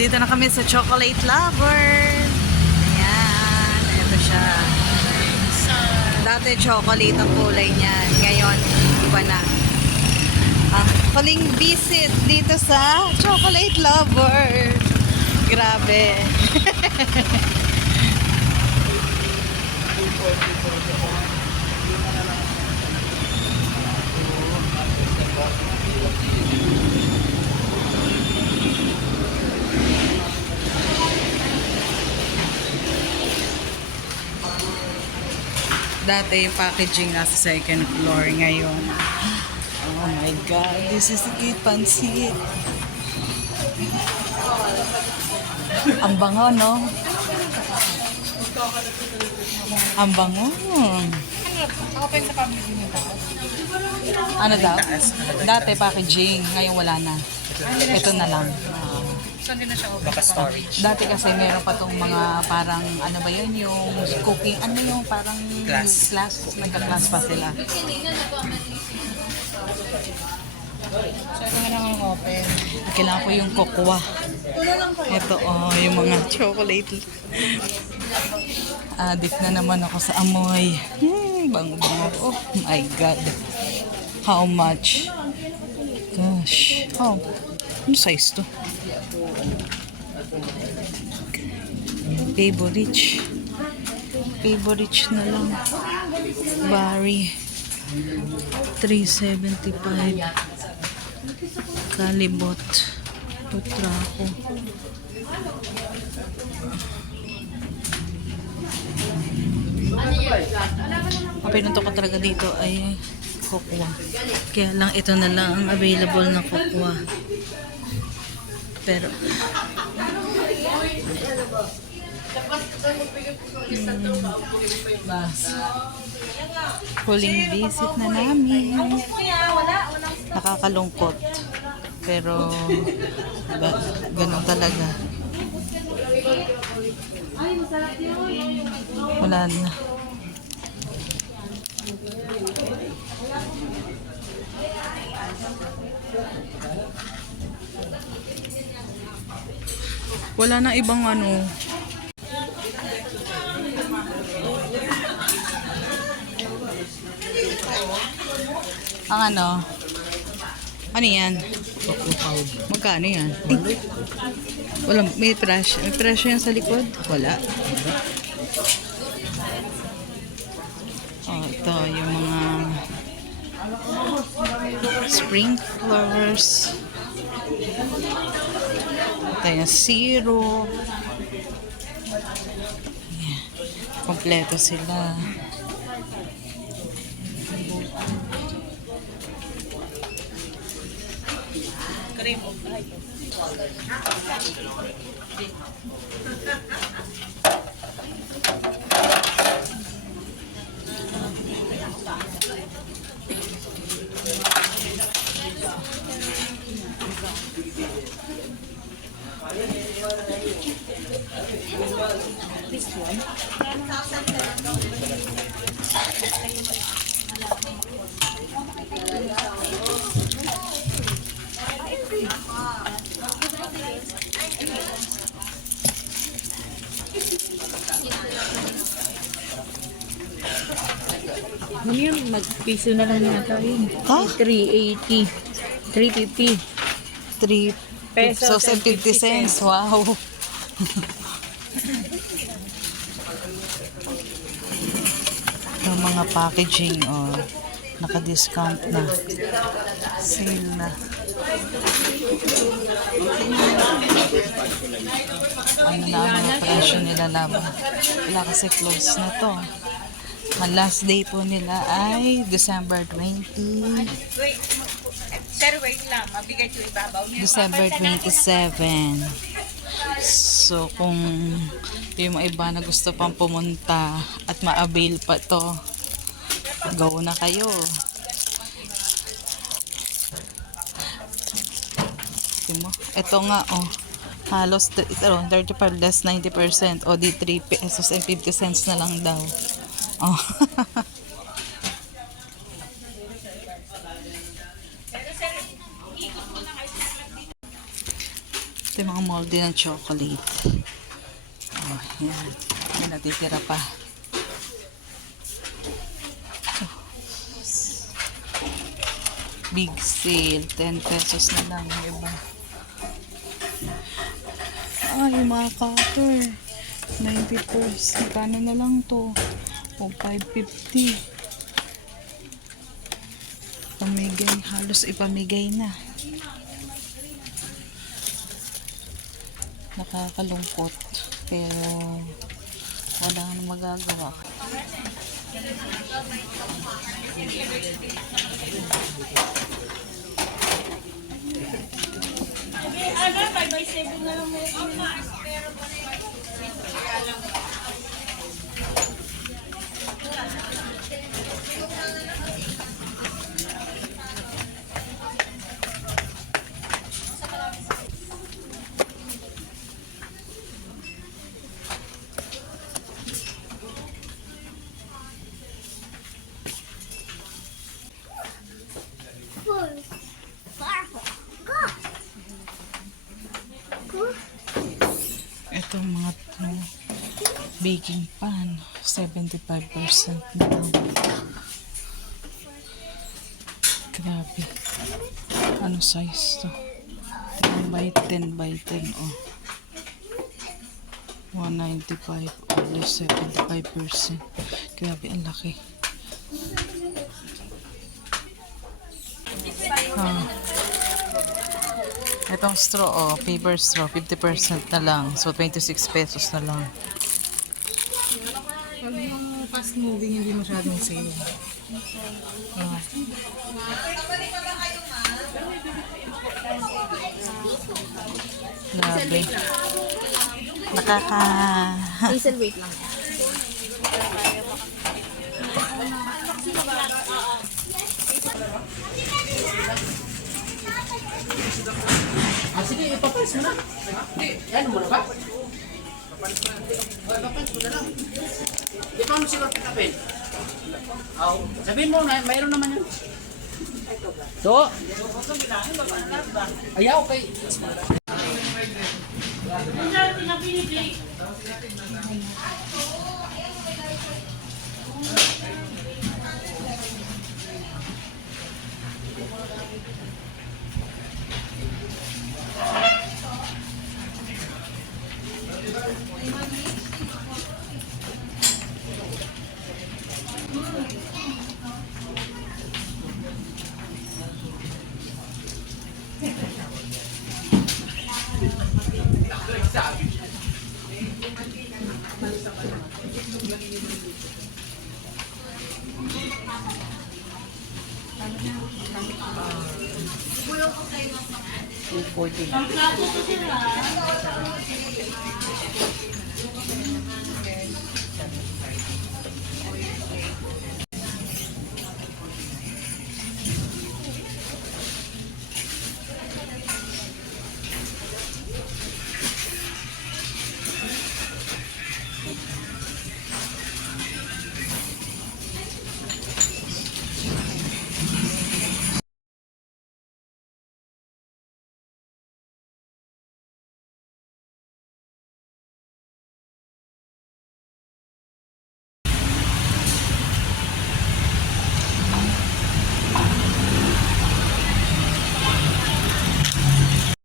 Nandito na kami sa Chocolate Lover. Ayan. Ito siya. Dati chocolate ang kulay niyan. Ngayon, iba na. Huling visit dito sa Chocolate Lover. Grabe. Dati yung packaging nasa second floor, ngayon. Oh my God, this is the pansit. Ang bango, no? Ang bango. Open sa pamilya niyo daw. Ano daw? Dati packaging, ngayon wala na. Ito na lang. So, hindi na siya open. Baka storage. Dati kasi meron pa tong mga parang ano ba yun, yung cooking, ano yung parang Glass. nagka-glass pa sila. So, ito na lang ang open. Kailangan ko yung kokwa. Ito yung mga chocolate. Addict na naman ako sa amoy. Bango-bango. Oh my God. How much? Gosh. Oh, ano size to? Favorite. Favorite na lang. Barry. 375. Kalibot. Putrako. Ang pinunto ko talaga dito ay kokwa. Kaya lang ito na lang ang available na kokwa. Pero huling visit na namin. Nakakalungkot. Pero ganun talaga. Wala na. Wala na ibang ano. Ang ano? Ano yan? Magkano yan? Wala, may presyo. May presyo yan sa likod? Wala. Oh, ito yung mga spring flowers. Ito yung zero. Yeah. Kompleto sila. This one? Ano yun? Mag-piso na lang yata yun. Ha? 380. 350. 3 pesos and 50 cents. Wow. Yung mga packaging, naka-discount na. Sale na. Ano na ang mga presyo nila laban. Wala kasi close na to. Ang last day po nila ay December 20. Sir, wait lang. Mabigay ko ibabaw niya. December 27. So, kung yung mga iba na gusto pang pumunta at ma-avail pa to, go na kayo. Ito nga, halos 35 less 90%. O di 3 pesos and 50 cents na lang daw. Oh. Ito yung mga moldy ng chocolate. Oh, yan. May natitira pa. Oh. Big sale. 10 pesos na lang. Yung iba. Yung mga cutter. 90 pesos. Magkano na lang to? O 550. Pamigay. Halos ipamigay na. Nakakalungkot. Pero wala nang magagawa. Ito mga baking pan, 75% na lang. Grabe. Ano size to? 10 by 10 by 10, oh. 195 or less 75%. Grabe, ang laki. Itong straw, paper straw, 50% na lang. So, 26 pesos na lang. Pag yung fast moving, hindi masyadong sale. Grabe. Nakaka... Diesel weight lang. Sige, ipapalis mo na. Yan mo na ba? Ipapalis mo na lang. Di pa mo siguro pitapin. Sabihin mo na, mayroon naman yun. So? Ayaw, okay. $2.40.